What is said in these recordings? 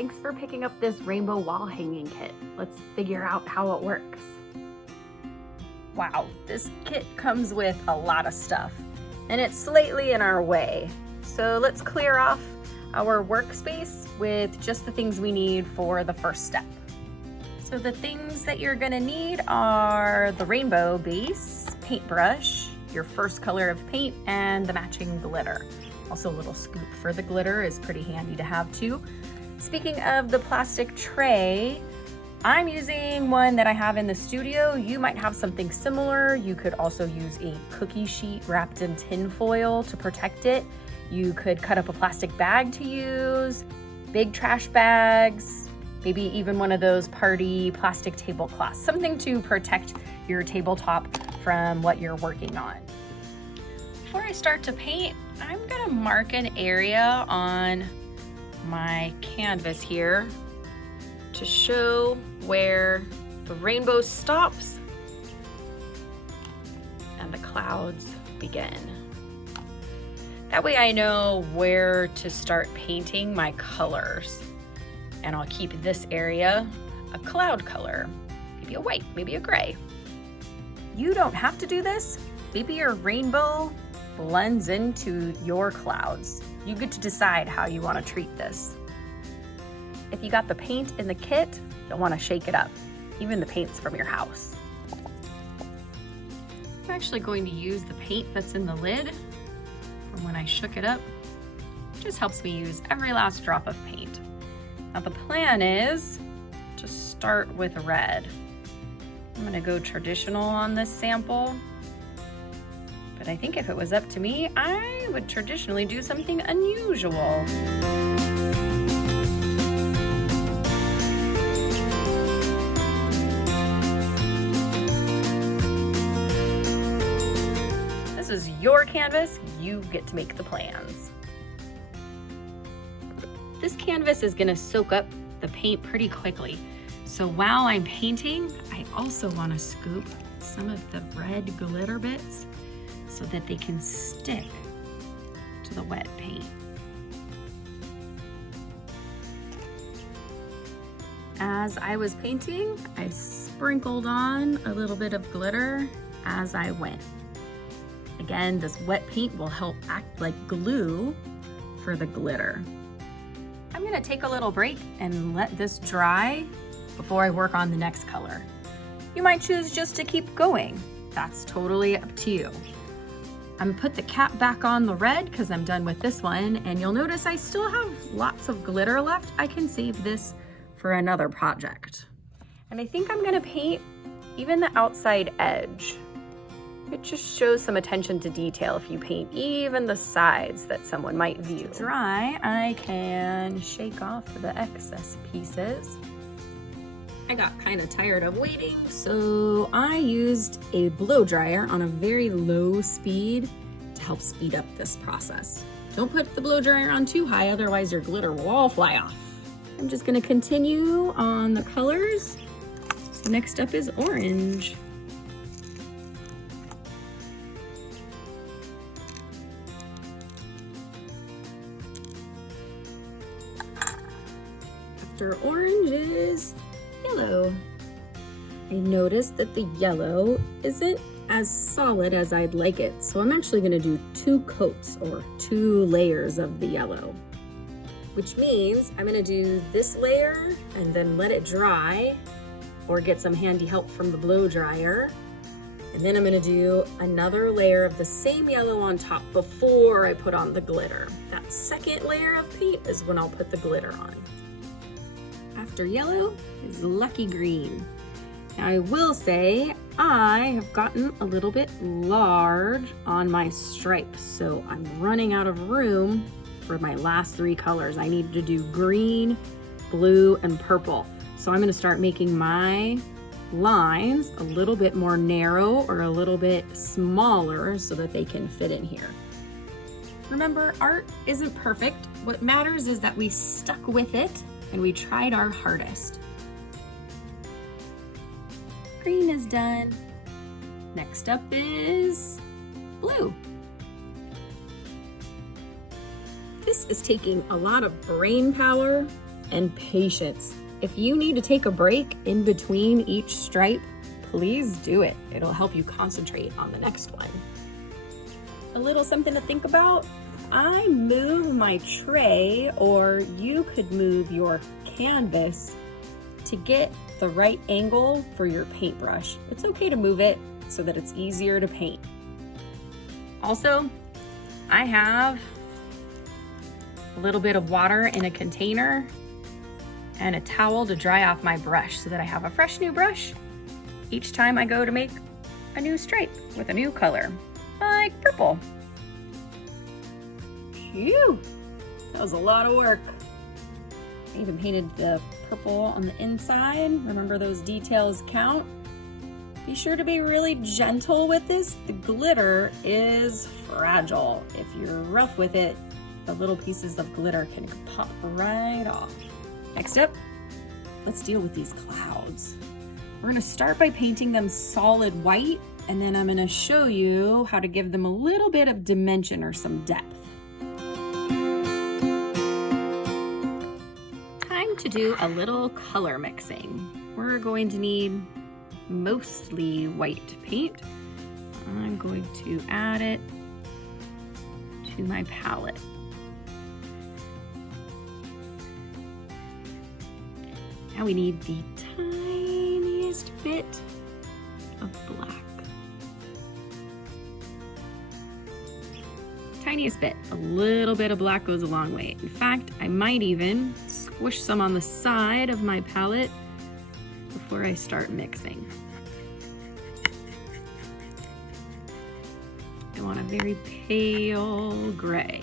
thanks for picking up this rainbow wall hanging kit. Let's figure out how it works. Wow, this kit comes with a lot of stuff and it's slightly in our way. So let's clear off our workspace with just the things we need for the first step. So the things that you're gonna need are the rainbow base, paintbrush, your first color of paint, and the matching glitter. Also a little scoop for the glitter is pretty handy to have too. Speaking of the plastic tray, I'm using one that I have in the studio. You might have something similar. You could also use a cookie sheet wrapped in tin foil to protect it. You could cut up a plastic bag to use, big trash bags, maybe even one of those party plastic tablecloths, something to protect your tabletop from what you're working on. Before I start to paint, I'm gonna mark an area on my canvas here to show where the rainbow stops and the clouds begin. That way I know where to start painting my colors. And I'll keep this area a cloud color, maybe a white, maybe a gray. You don't have to do this. Maybe your rainbow blends into your clouds. You get to decide how you want to treat this. If you got the paint in the kit, you'll want to shake it up. Even the paint's from your house. I'm actually going to use the paint that's in the lid from when I shook it up. It just helps me use every last drop of paint. Now the plan is to start with red. I'm gonna go traditional on this sample, but I think if it was up to me, I would traditionally do something unusual. This is your canvas, you get to make the plans. This canvas is gonna soak up the paint pretty quickly. So while I'm painting, I also wanna scoop some of the red glitter bits so that they can stick to the wet paint. As I was painting, I sprinkled on a little bit of glitter as I went. Again, this wet paint will help act like glue for the glitter. I'm gonna take a little break and let this dry before I work on the next color. You might choose just to keep going. That's totally up to you. I'm gonna put the cap back on the red because I'm done with this one, and you'll notice I still have lots of glitter left. I can save this for another project. And I think I'm gonna paint even the outside edge. It just shows some attention to detail if you paint even the sides that someone might view. To dry, I can shake off the excess pieces. I got kind of tired of waiting, so I used a blow dryer on a very low speed to help speed up this process. Don't put the blow dryer on too high, otherwise your glitter will all fly off. I'm just gonna continue on the colors. So next up is orange. After orange is yellow. I noticed that the yellow isn't as solid as I'd like it, so I'm actually gonna do 2 coats or 2 layers of the yellow, which means I'm gonna do this layer and then let it dry or get some handy help from the blow dryer. And then I'm gonna do another layer of the same yellow on top before I put on the glitter. That second layer of paint is when I'll put the glitter on. After yellow is lucky green. Now I will say I have gotten a little bit large on my stripes, so I'm running out of room for my last 3 colors. I need to do green, blue, and purple. So I'm gonna start making my lines a little bit more narrow or a little bit smaller so that they can fit in here. Remember, art isn't perfect. What matters is that we stuck with it and we tried our hardest. Green is done. Next up is blue. This is taking a lot of brain power and patience. If you need to take a break in between each stripe, please do it. It'll help you concentrate on the next one. A little something to think about. I move my tray, or you could move your canvas to get the right angle for your paintbrush. It's okay to move it so that it's easier to paint. Also, I have a little bit of water in a container and a towel to dry off my brush so that I have a fresh new brush each time I go to make a new stripe with a new color, like purple. Phew, that was a lot of work. I even painted the purple on the inside. Remember, those details count. Be sure to be really gentle with this. The glitter is fragile. If you're rough with it, the little pieces of glitter can pop right off. Next up, let's deal with these clouds. We're gonna start by painting them solid white, and then I'm gonna show you how to give them a little bit of dimension or some depth. Time to do a little color mixing. We're going to need mostly white paint. I'm going to add it to my palette. Now we need the tiniest bit of black. Tiniest bit. A little bit of black goes a long way. In fact, I might even squish some on the side of my palette before I start mixing. I want a very pale gray.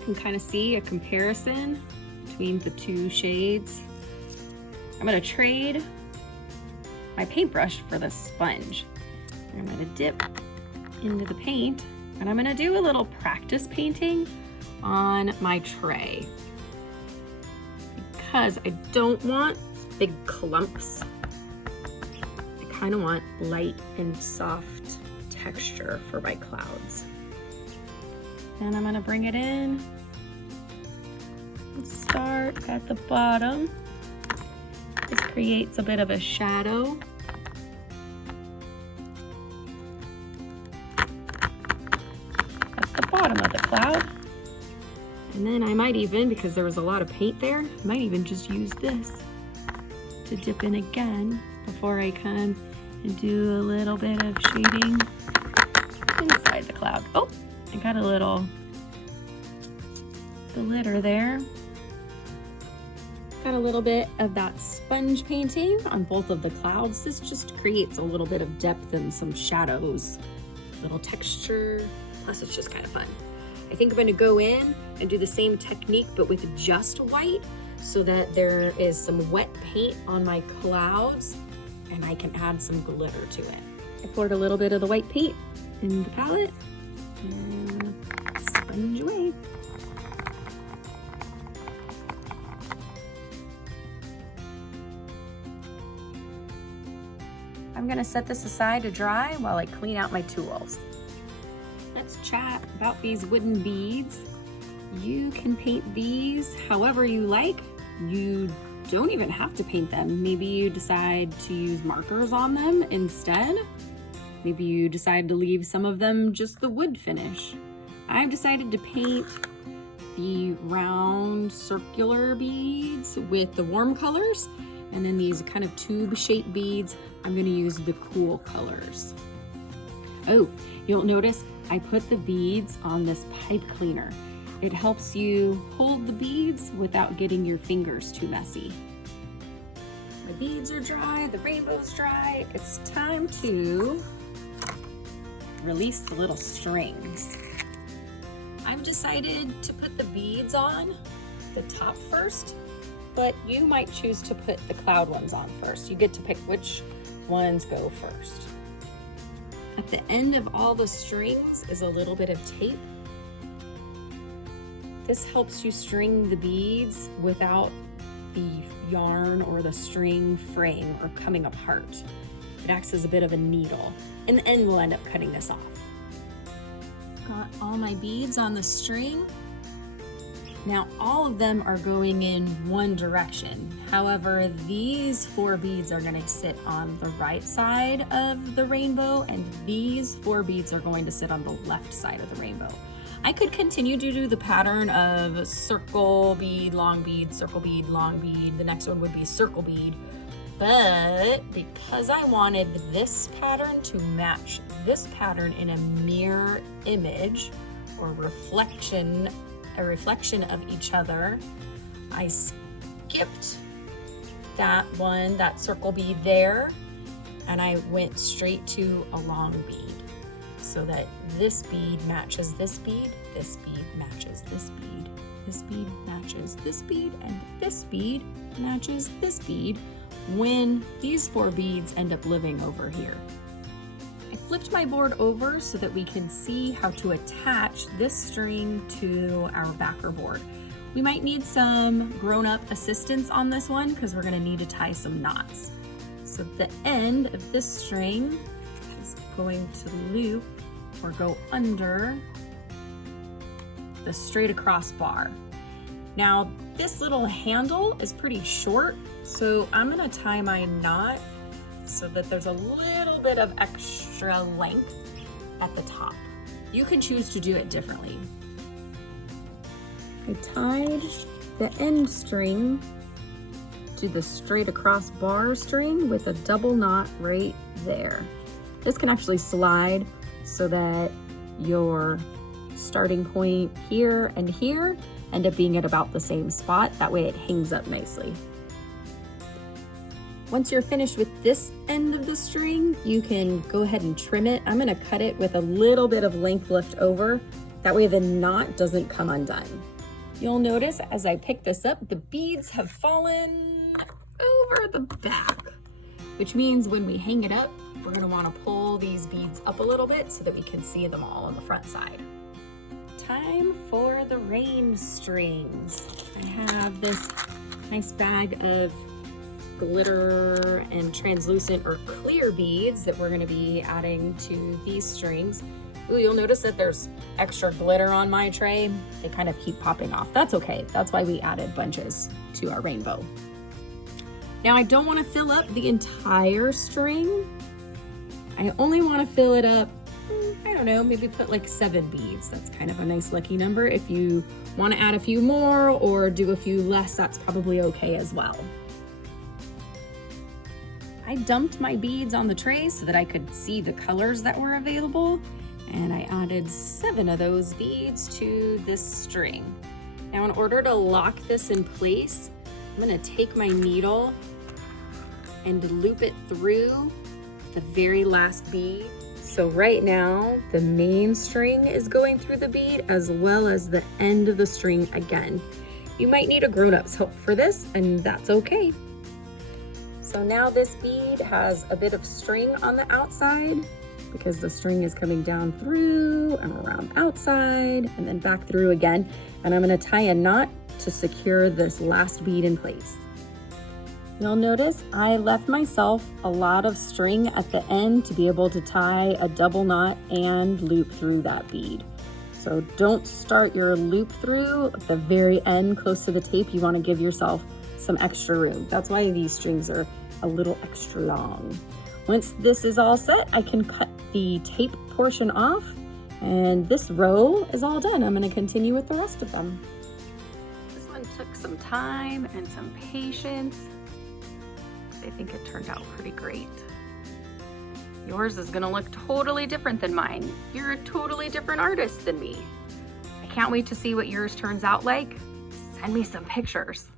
You can kind of see a comparison between the two shades. I'm gonna trade my paintbrush for the sponge. I'm gonna dip into the paint, and I'm gonna do a little practice painting on my tray because I don't want big clumps. I kind of want light and soft texture for my clouds. And I'm gonna bring it in and start at the bottom. This creates a bit of a shadow. At the bottom of the cloud. And then I might even, because there was a lot of paint there, I might even just use this to dip in again before I come and do a little bit of shading inside the cloud. Oh, I got a little glitter there. Got a little bit of that sponge painting on both of the clouds. This just creates a little bit of depth and some shadows, little texture, plus it's just kind of fun. I think I'm gonna go in and do the same technique but with just white so that there is some wet paint on my clouds and I can add some glitter to it. I poured a little bit of the white paint in the palette and sponge away. I'm gonna set this aside to dry while I clean out my tools. Let's chat about these wooden beads. You can paint these however you like. You don't even have to paint them. Maybe you decide to use markers on them instead. Maybe you decide to leave some of them just the wood finish. I've decided to paint the round circular beads with the warm colors, and then these kind of tube-shaped beads, I'm gonna use the cool colors. Oh, you'll notice I put the beads on this pipe cleaner. It helps you hold the beads without getting your fingers too messy. My beads are dry, the rainbow's dry. It's time to release the little strings. I've decided to put the beads on the top first, but you might choose to put the cloud ones on first. You get to pick which ones go first. At the end of all the strings is a little bit of tape. This helps you string the beads without the yarn or the string fraying or coming apart. It acts as a bit of a needle. In the end, we'll end up cutting this off. Got all my beads on the string. Now all of them are going in one direction. However, these 4 beads are going to sit on the right side of the rainbow, and these 4 beads are going to sit on the left side of the rainbow. I could continue to do the pattern of circle bead, long bead, circle bead, long bead. The next one would be circle bead. But because I wanted this pattern to match this pattern in a mirror image or reflection, a reflection of each other, I skipped that one, that circle bead there, and I went straight to a long bead so that this bead matches this bead matches this bead, this bead matches this bead, and this bead matches this bead when these 4 beads end up living over here. I flipped my board over so that we can see how to attach this string to our backer board. We might need some grown-up assistance on this one because we're going to need to tie some knots. So the end of this string is going to loop or go under the straight across bar. Now this little handle is pretty short, so I'm going to tie my knot so that there's a little bit of extra length at the top. You can choose to do it differently. I tied the end string to the straight across bar string with a double knot right there. This can actually slide so that your starting point here and here end up being at about the same spot. That way it hangs up nicely. Once you're finished with this end of the string, you can go ahead and trim it. I'm gonna cut it with a little bit of length left over. That way the knot doesn't come undone. You'll notice as I pick this up, the beads have fallen over the back, which means when we hang it up, we're gonna wanna pull these beads up a little bit so that we can see them all on the front side. Time for the rain strings. I have this nice bag of glitter and translucent or clear beads that we're going to be adding to these strings. Ooh, you'll notice that there's extra glitter on my tray. They kind of keep popping off. That's okay. That's why we added bunches to our rainbow. Now I don't want to fill up the entire string. I only want to fill it up, I don't know, maybe put like 7 beads. That's kind of a nice lucky number. If you want to add a few more or do a few less, that's probably okay as well. I dumped my beads on the tray so that I could see the colors that were available, and I added 7 of those beads to this string. Now in order to lock this in place, I'm going to take my needle and loop it through the very last bead. So right now the main string is going through the bead as well as the end of the string again. You might need a grown-up's help for this, and that's okay. So now this bead has a bit of string on the outside because the string is coming down through and around outside and then back through again. And I'm going to tie a knot to secure this last bead in place. You'll notice I left myself a lot of string at the end to be able to tie a double knot and loop through that bead. So don't start your loop through at the very end close to the tape. You want to give yourself some extra room. That's why these strings are a little extra long. Once this is all set, I can cut the tape portion off, and this row is all done. I'm going to continue with the rest of them. This one took some time and some patience. I think it turned out pretty great. Yours is going to look totally different than mine. You're a totally different artist than me. I can't wait to see what yours turns out like. Send me some pictures.